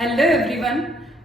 Hello everyone.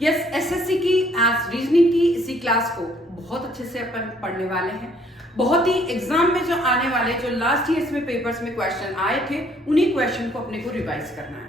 Yes, SSC की आज reasoning की इसी क्लास को बहुत अच्छे से अपन पढ़ने वाले हैं। बहुत ही एग्जाम में जो आने वाले जो लास्ट ईयर्स में पेपर्स में क्वेश्चन आए थे उन्हीं क्वेश्चन को अपने को रिवाइज करना है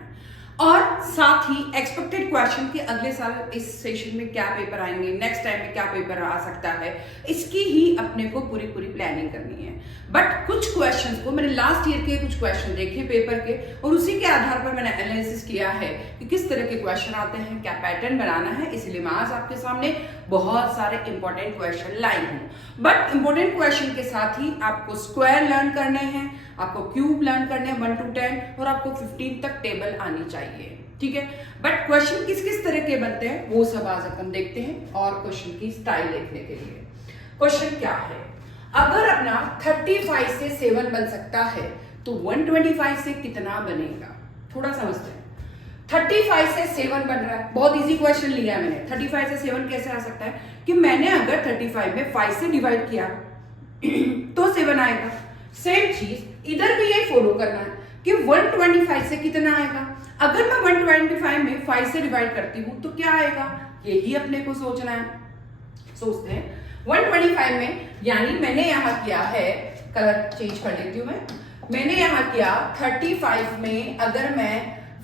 और साथ ही एक्सपेक्टेड क्वेश्चन के अगले साल इस सेशन में क्या पेपर आएंगे, नेक्स्ट टाइम में क्या पेपर आ सकता है, इसकी ही अपने को पूरी प्लानिंग करनी है। बट कुछ क्वेश्चंस को मैंने लास्ट ईयर के कुछ क्वेश्चन देखे पेपर के और उसी के आधार पर मैंने एनालिसिस किया है कि किस तरह के क्वेश्चन आते हैं, क्या पैटर्न बनाना है। इसलिए मैं आज आपके सामने बहुत सारे इंपॉर्टेंट क्वेश्चन लाई हूँ। बट इंपॉर्टेंट क्वेश्चन के साथ ही आपको स्क्वायर लर्न करने हैं, आपको क्यूब लर्न करने हैं 1 to 10 और आपको 15 तक टेबल आनी चाहिए, ठीक है। बट क्वेश्चन किस किस तरह के बनते हैं वो सब आज अपन देखते हैं और क्वेश्चन की स्टाइल देखने के लिए क्वेश्चन क्या है। अगर अपना 35 से 7 बन सकता है तो 125 से कितना बनेगा, थोड़ा समझते हैं। 35 से 7 बन रहा है, बहुत इजी क्वेश्चन लिया है मैंने। 35 से 7 कैसे आ सकता है कि मैंने अगर 35 में 5 से डिवाइड किया तो 7 आएगा। सेम चीज इधर भी ये फॉलो करना है कि 125 से कितना आएगा। अगर मैं 125 में 5 से डिवाइड करती हूं तो क्या आएगा, यही अपने को सोचना है। सोचते हैं 125 में, यानी मैंने यहां किया है, कलर चेंज कर लेती हूं मैंने यहां किया 35 में अगर मैं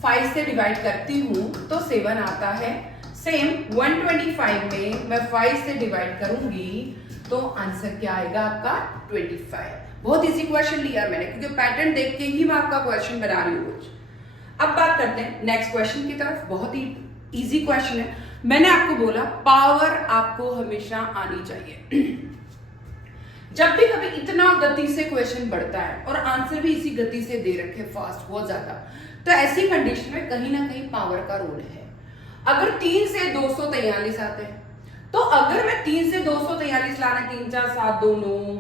5 से डिवाइड करती हूं तो 7 आता है। सेम 125 में मैं 5 से डिवाइड करूंगी तो आंसर क्या आएगा आपका 25। बहुत इजी क्वेश्चन लिया मैंने क्योंकि पैटर्न देख के ही मैं आपका क्वेश्चन बना रही हूँ। अब बात करते हैं नेक्स्ट क्वेश्चन की तरफ। बहुत ही इजी क्वेश्चन है। मैंने आपको बोला पावर आपको हमेशा आनी चाहिए। जब भी कभी इतना गति से क्वेश्चन बढ़ता है और आंसर भी इसी गति से दे रखे फास्ट बहुत ज्यादा, तो ऐसी कंडीशन में कहीं ना कहीं पावर का रोल है। अगर 3 से 243 आते हैं तो अगर मैं 3 से 243 लाना 3 4 7 2 9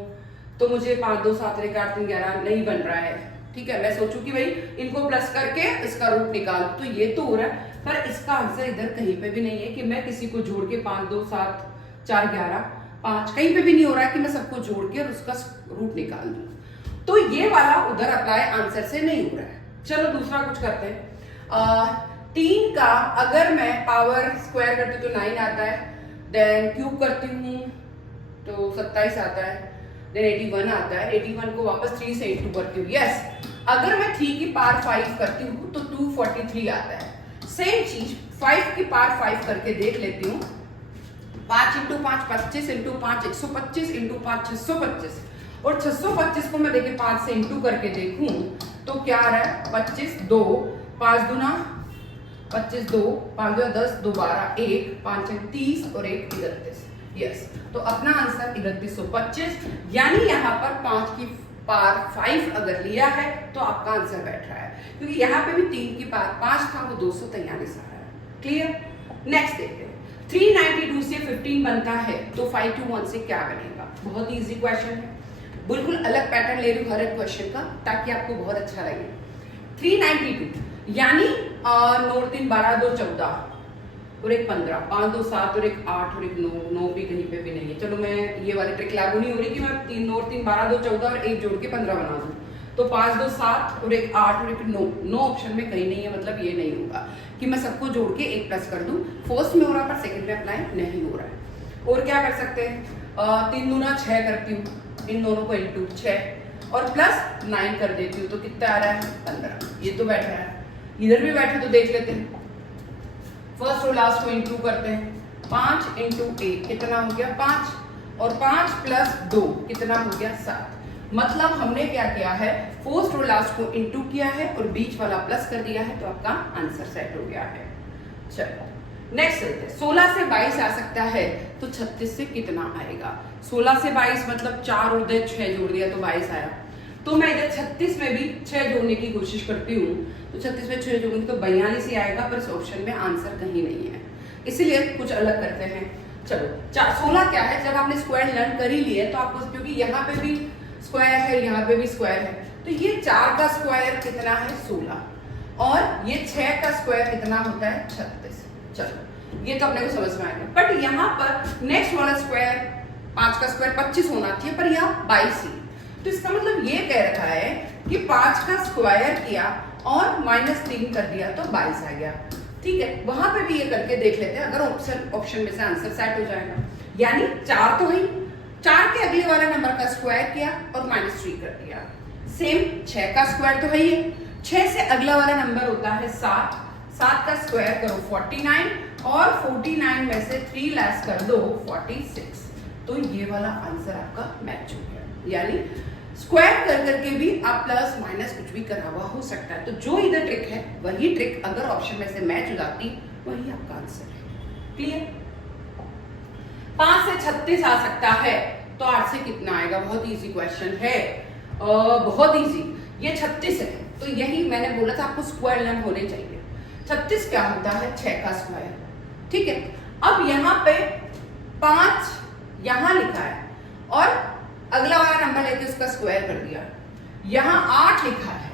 तो मुझे 5 2 7 1 8 3 11 नहीं बन रहा है, ठीक है। मैं सोचूं कि भाई इनको प्लस करके इसका रूट निकाल, तो ये तो हो रहा है पर इसका आंसर इधर कहीं पे भी नहीं है कि मैं किसी को जोड़ के 5 2 7 4 11 5 कहीं पे भी नहीं हो रहा है कि मैं सबको जोड़ के और उसका रूट निकाल दूं। तो ये वाला उधर अप्लाई आंसर से नहीं हो रहा है। चलो दूसरा कुछ करते हैं। 3 का अगर मैं पावर स्क्वायर करती हूँ तो 9 आता है, देन क्यूब करती हूँ तो 27 आता है, देन 81 आता है। 81 को वापस 3 से इंटू करती हूँ। यस, अगर मैं 3 की पावर 5 करती हूँ तो 243 आता है। सेम चीज 5 की पावर 5 करके देख लेती हूँ। 5 इंटू 5 25 इंटू 5 125 इंटू 5 625 और 625 को मैं देखिए 5 से इंटू करके देखूं तो क्या आ रहा है 25 2 5 दूना 25 2 5 2 10 2 12 1 5 30 और 1 31। यस, तो अपना आंसर 3125, यानी यहाँ पर 5 की पावर 5 अगर लिया है तो आपका आंसर बैठ रहा है क्योंकि यहाँ पे भी 3 की पावर 5 था, वो 243 आ रहा है। क्लियर। नेक्स्ट देखते हैं। 392 से 15 बनता है तो 521 से क्या बनेगा। बहुत इजी क्वेश्चन है, बिल्कुल अलग पैटर्न ले रही हूँ हर एक क्वेश्चन का ताकि आपको बहुत अच्छा लगे। 392 यानी 9 3 12 2 14 और 1 15 5 2 7 और 1 8 और 1 9 9 भी कहीं पे भी नहीं है। चलो मैं ये वाली ट्रिक लागू नहीं हो रही कि मैं 3 9 3 12 2 14 और 1 जोड़ के 15 बना दूं, तो 5 2 7 और 1 8 और 1 9 9 ऑप्शन में कहीं नहीं है। मतलब ये नहीं होगा कि मैं सबको जोड़ के 1 प्लस कर दूं। फर्स्ट में हो रहा पर सेकंड में अप्लाई नहीं हो रहा है। और क्या कर सकते हैं, 3 दूना 6 करती हूँ, इन दोनों को इंटू 6 और प्लस 9 कर देती हूँ तो कितना आ रहा है 15। ये तो बैठ रहा है, इधर भी बैठे तो देख लेते हैं। फर्स्ट और लास्ट को इंटू करते हैं। 5 इंटू 1 कितना हो गया 5 और 5 प्लस 2 कितना हो गया 7। मतलब हमने क्या किया है, फर्स्ट और लास्ट को इंटू किया है और बीच वाला प्लस कर दिया है तो आपका आंसर सेट हो गया है। चलो नेक्स्ट चलते हैं। 16 से 22 आ सकता है तो 36 से कितना आएगा। 16 से 22 मतलब 4 और 6 जोड़ दिया तो 22 आया। तो मैं इधर 36 में भी 6 जोड़ने की कोशिश करती हूँ तो 36 में 6 जोड़ूंगी तो 42 ही आएगा, पर इस ऑप्शन में आंसर कहीं नहीं है, इसीलिए कुछ अलग करते हैं। चलो 16 क्या है, जब आपने स्क्वायर लर्न कर ही लिए तो आपको, क्योंकि यहाँ पे भी स्क्वायर है यहाँ पे भी स्क्वायर है, तो ये 4 का स्क्वायर कितना है 16 और ये 6 का स्क्वायर कितना होता है 36। चलो ये तो अपने को समझ में आएगा। बट यहाँ पर नेक्स्ट वाला स्क्वायर 5 का स्क्वायर 25 होना चाहिए पर यहाँ 22 ही, तो इसका मतलब ये कह रखा है कि 5 का स्क्वायर किया और -3 कर दिया तो 22 आ गया। ठीक है, वहां पे भी ये करके देख लेते हैं, अगर ऑप्शन में से आंसर सेट हो जाएगा। यानी 4 तो है, 4 के अगले वाले नंबर का स्क्वायर किया और -3 कर दिया। सेम 6 का स्क्वायर तो है ही, 6 से अगला वाला नंबर होता है 7, 7 का स्क्वायर करो 49 और 49 में से 3 लेस कर दो 46। तो ये वाला आंसर आपका मैच हो गया। यानी स्क्वायर कर करके भी आप प्लस माइनस कुछ भी करा हुआ हो सकता है। तो जो इधर ट्रिक है वही ट्रिक अगर ऑप्शन में से मैच हो जाती वही आपका आंसर है। क्लियर? 5 से 36 आ सकता है, तो 8 से कितना आएगा? बहुत इजी क्वेश्चन है, बहुत इजी। ये 36 है, तो यही मैंने बोला था आपको स्क्वायर लर्न होने चाहिए। 36 क्या होता है? 6 का स्क्वायर। ठीक है, अब यहाँ पे 5 यहाँ लिखा है और अगला वाला नंबर लेके उसका स्क्वायर कर दिया। यहाँ 8 लिखा है,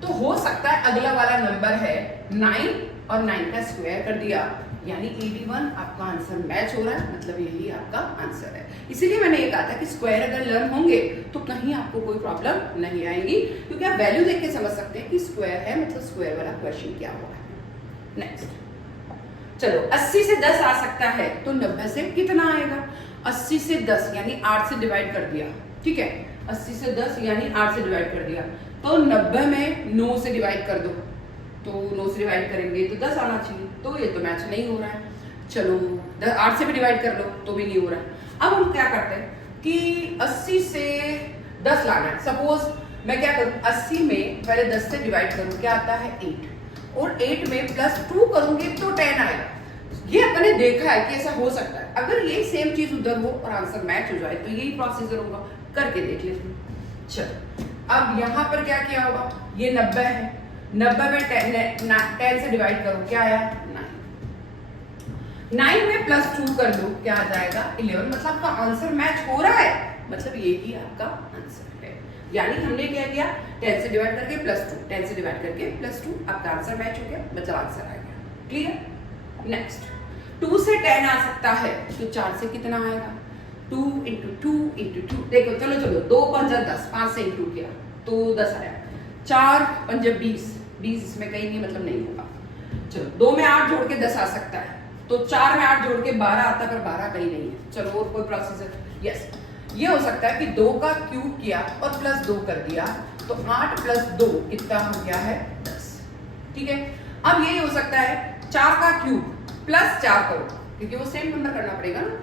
तो हो सकता है अगला वाला नंबर है 9 और 9 का स्क्वायर कर दिया। यानी 81 आपका आंसर मैच हो रहा है, मतलब यही आपका आंसर है। इसीलिए मैंने ये कहा था कि स्क्वायर अगर लर्न होंगे तो कहीं आपको कोई प्रॉब्लम नहीं आएगी, क्योंकि आप वैल्यू देख के समझ सकते हैं कि स्क्वायर है, मतलब स्क्वायर वाला क्वेश्चन क्या हुआ है। नेक्स्ट, चलो 80 से 10 आ सकता है, तो 90 से कितना आएगा? 80 से 10 यानी 8 से डिवाइड कर दिया। ठीक है, 80 से 10 यानी 8 से डिवाइड कर दिया, तो 90 में 9 से डिवाइड कर दो, तो 9 से डिवाइड करेंगे तो 10 आना चाहिए। तो ये तो मैच नहीं हो रहा है। चलो 8 से भी डिवाइड कर लो तो भी नहीं हो रहा है। अब हम क्या करते हैं कि 80 से 10 लाना है। सपोज मैं क्या करूं, 80 में पहले 10 से डिवाइड करूं, क्या आता है 8, और 8 में +2 करूंगी तो 10 आएगा। ये अपने देखा है कि ऐसा हो सकता है। अगर ये सेम चीज उधर हो और आंसर मैच हो जाए तो यही प्रोसीजर होगा, करके देख लेते हैं। चलो अब यहाँ पर क्या किया होगा, ये 90 है, 90 में 10 से डिवाइड करो, क्या आया 9, 9 में +2 कर दो, क्या आ जाएगा 11। मतलब आपका आंसर मैच हो रहा है, मतलब ये ही आपका आंसर है। यानी हमने क्या किया, 10 से डिवाइड करके +2, 10 से डिवाइड करके +2, आपका आंसर मैच हो गया, मतलब आंसर आ गया। क्लियर? नेक्स्ट, 2 से 10 आ सकता है, तो 4 से कितना आएगा? 2 × 2 × 2। देखो चलो 2 × 5 = 10, 5 से इंटू किया तो 10 आया। 4 × 5 = 20, 20 इसमें कहीं नहीं, मतलब नहीं होगा। चलो 2 में 8 जोड़ के 10 आ सकता है, तो 4 में 8 जोड़ के 12 आता है, पर 12 कहीं नहीं है। चलो और कोई प्रोसीजर? यस, ये हो सकता है कि 2 का क्यूब किया और +2 कर दिया, तो 8 + 2 कितना हो गया है 10। ठीक है, अब ये हो सकता है 4 का क्यूब +4 करो, क्योंकि वो सेम नंबर करना पड़ेगा ना।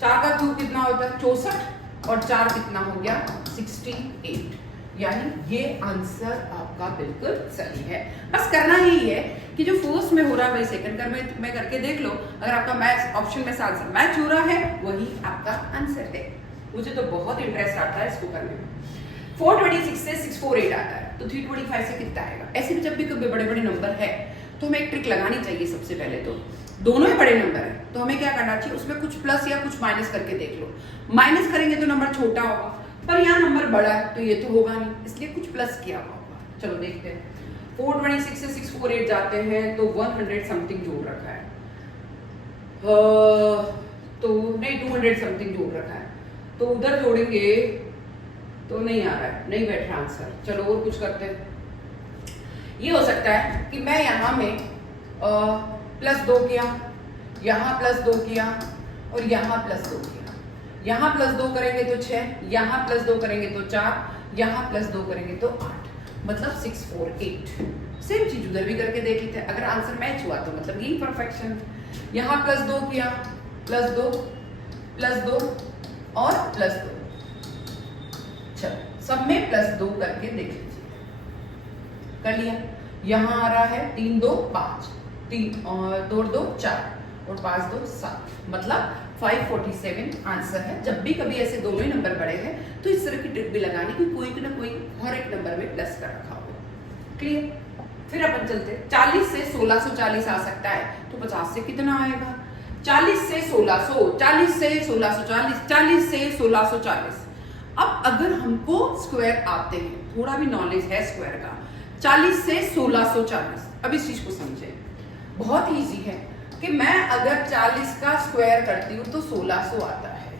4 का क्यूब कितना होता है 64, और 4 कितना हो गया 68। यानी ये आंसर आपका बिल्कुल सही है। बस करना ही है कि जो फर्स्ट में हो रहा है वही सेकंड में करके देख लो। अगर आपका मैच ऑप्शन में से आंसर मैच हो रहा है वही आपका आंसर है। मुझे तो बहुत इंटरेस्ट आता है इसको करने में। 426 से 648 आता है, तो 325 से कितना आएगा? ऐसे भी जब भी कभी बड़े बड़े नंबर है तो हमें एक ट्रिक लगानी चाहिए। सबसे पहले तो दोनों ही बड़े नंबर है, तो हमें क्या करना चाहिए, उसमें कुछ प्लस या कुछ माइनस करके देख लो। माइनस करेंगे तो नंबर छोटा होगा, पर यहाँ नंबर बड़ा है तो ये तो होगा नहीं, इसलिए कुछ प्लस किया हुआ होगा। चलो देखते हैं। 426 से 648 जाते हैं तो 100 समथिंग जोड़ रखा है, तो नहीं 200 समथिंग जोड़ रखा है, तो उधर जोड़ेंगे तो नहीं आ रहा है, नहीं बैठ रहा आंसर। चलो और कुछ करते हैं। ये हो सकता है कि मैं यहाँ में +2 किया, यहाँ +2 किया और यहाँ +2 किया। यहाँ +2 करेंगे तो 6, यहाँ +2 करेंगे तो 4, यहाँ +2 करेंगे तो 8, मतलब 648। सेम चीज उधर भी करके देख लेते हैं, अगर आंसर मैच हुआ तो मतलब यही परफेक्शन। यहाँ +2 किया, +2 +2 और +2, चलो सब में +2 करके देख लीजिए। कर लिया। यहाँ आ रहा है 3 2 5, 3 और 2 2 4 और 5 2 7, मतलब 547 आंसर है। जब भी कभी ऐसे दोनों ही नंबर बड़े हैं तो इस तरह की ट्रिक भी लगानी कि कोई ना कोई हर एक नंबर में प्लस कर रखा हो। क्लियर? फिर अपन चलते। 40 से 1640 आ सकता है, तो 50 से कितना आएगा? 40 से 1600, 40 से 1640, 40 से 1640। अब अगर हमको स्क्वायर आते हैं, थोड़ा भी नॉलेज है स्क्वायर का, 40 से 1640, अब इस चीज को समझे। बहुत इजी है कि मैं अगर 40 का स्क्वायर करती हूँ तो 1600 आता है।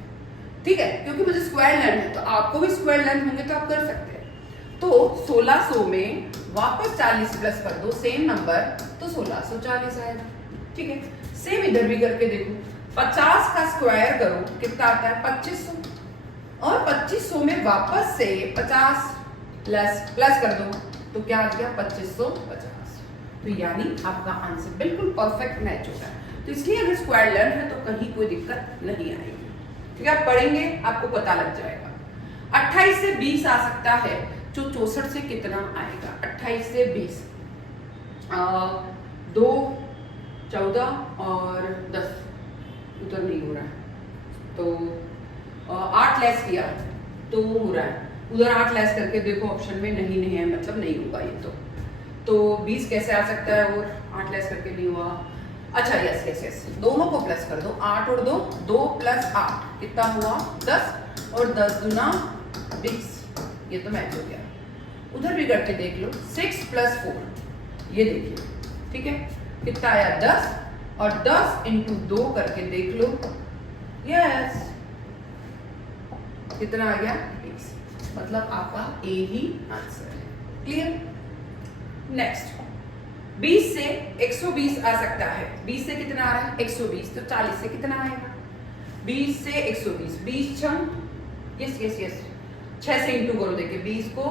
ठीक है, क्योंकि मुझे स्क्वायर लर्न है, तो आपको भी स्क्वायर लर्न होंगे तो आप कर सकते हैं। तो 1600 में वापस 40 प्लस कर दो, सेम नंबर तो 1640 आएगा। ठीक है, सेम इधर भी करके देखो, 50 का स्क्वायर करो कितना आता है 2500, और 2500 में वापस से 50 प्लस कर दो तो क्या आ गया 2550। तो यानी आपका आंसर बिल्कुल परफेक्ट मैच हो रहा है। तो इसलिए अगर स्क्वायर लर्न है तो कहीं कोई दिक्कत नहीं आएगी। ठीक है, आप पढ़ेंगे आपको पता लग जाएगा। 28 से 20 आ सकता है, जो 64 से कितना आएगा 28 से 20, 2 14 और 10 उधर नहीं हो रहा है, तो 8 लेस किया तो हो रहा है, उधर 8 लेस करके देखो ऑप्शन में नहीं है, मतलब नहीं होगा ये। तो 20 कैसे आ सकता है और 8 लेस करके नहीं हुआ। अच्छा यस यस यस, दोनों को प्लस कर दो, 8 और 2, 2 + 8 कितना हुआ 10, और 10 दूना 20, ये तो मैच हो गया। उधर भी करके देख लो, 6 + 4, ये देखिए। ठीक है, कितना आया 10, और 10 × 2 करके देख लो, यस कितना आ गया 20, मतलब आपका ए ही आंसर है। क्लियर। नेक्स्ट, 20 से 120 आ सकता है। 20 से कितना आ रहा है 120, तो 40 से कितना आएगा 20 से 120, 20 6, यस यस यस, 6 से इंटू करो। देखिए 20 को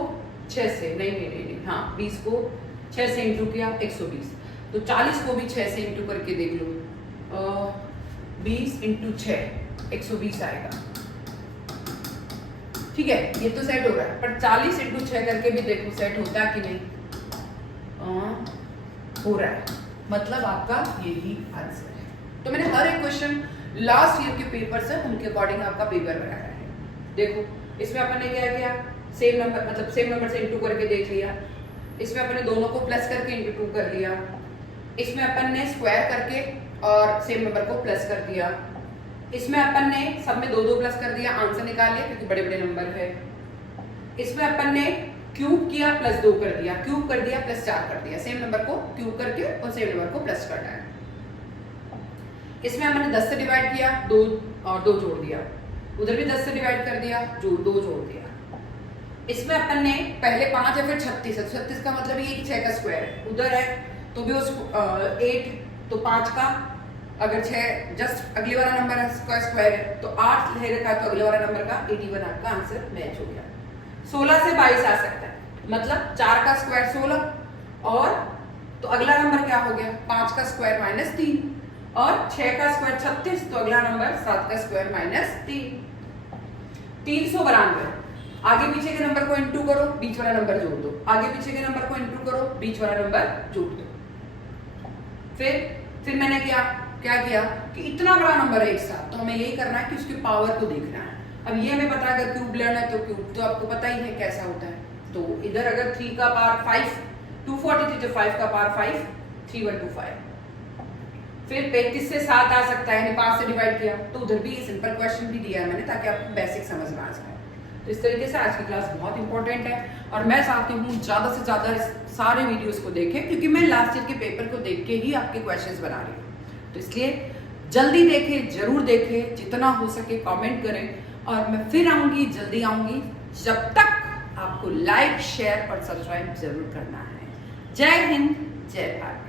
6 से, नहीं, हाँ 20 को 6 से इंटू किया 120, तो 40 को भी 6 से इंटू करके देख लो, 20 × 6 120 आएगा। ठीक है, ये तो सेट हो रहा है, पर 40 × 6 करके भी देखो सेट होता है कि नहीं, हो रहा है, मतलब आपका यही आंसर है। तो मैंने हर एक क्वेश्चन लास्ट ईयर के पेपर से उनके अकॉर्डिंग आपका पेपर बनाया है। देखो इसमें अपन ने क्या किया, सेम नंबर, मतलब सेम नंबर से इंटू करके देख लिया, इसमें अपन ने दोनों को प्लस करके इंटू 2 कर लिया, इसमें अपन ने स्क्वायर करके और सेम नंबर को प्लस कर दिया, इसमें अपन ने सब में 2 2 प्लस कर दिया, आंसर निकाल लिया क्योंकि बड़े बड़े नंबर है। इसमें अपन ने क्यूब किया +2 कर दिया, क्यूब कर दिया +4 कर दिया, सेम नंबर को क्यूब करके और सेम नंबर को प्लस करना है। इसमें हमने 10 से डिवाइड किया, 2 और 2 जोड़ दिया, उधर भी 10 से डिवाइड कर दिया, 2 जोड़ दिया। इसमें अपन ने पहले 5 या फिर 36 है, 36 का मतलब ये 6 का स्क्वायर है, उधर है तो भी उस 8 तो 5 का, अगर 6 जस्ट अगले वाला नंबर का स्क्वायर है तो 8 ले रखा है, तो अगले वाला नंबर का 81 आपका आंसर मैच हो गया। 16 से 22 आ सकता है, मतलब 4 का स्क्वायर 16, और तो अगला नंबर क्या हो गया 5 का स्क्वायर -3, और 6 का स्क्वायर 36, तो अगला नंबर 7 का स्क्वायर -3, 392। आगे पीछे के नंबर को इंटू करो, बीच वाला नंबर जोड़ दो, आगे पीछे के नंबर को इंटू करो, बीच वाला नंबर जोड़ दो। फिर मैंने क्या किया कि इतना बड़ा नंबर है एक साथ, तो हमें यही करना है कि उसकी पावर को देखना है। अब ये हमें पता है अगर क्यूब लेना है तो क्यूब तो आपको पता ही है कैसा होता है। तो इधर अगर 3 का पावर 5 243, तो 5 का पावर 5 3125। फिर 35 से 7 आ सकता है, 5 से डिवाइड किया, तो उधर भी सिंपल क्वेश्चन भी दिया है मैंने, ताकि आपको बेसिक समझ में आ जाए। तो इस तरीके से आज की क्लास बहुत इंपॉर्टेंट है, और मैं चाहती हूँ ज़्यादा से ज़्यादा सारे वीडियोस को देखें, क्योंकि मैं लास्ट ईयर के पेपर को देख के ही आपके क्वेश्चंस बना रही हूँ। तो इसलिए जल्दी देखें, जरूर देखें, जितना हो सके कमेंट करें, और मैं फिर आऊँगी, जल्दी आऊँगी। जब तक आपको लाइक, शेयर और सब्सक्राइब जरूर करना है। जय हिंद, जय भारत।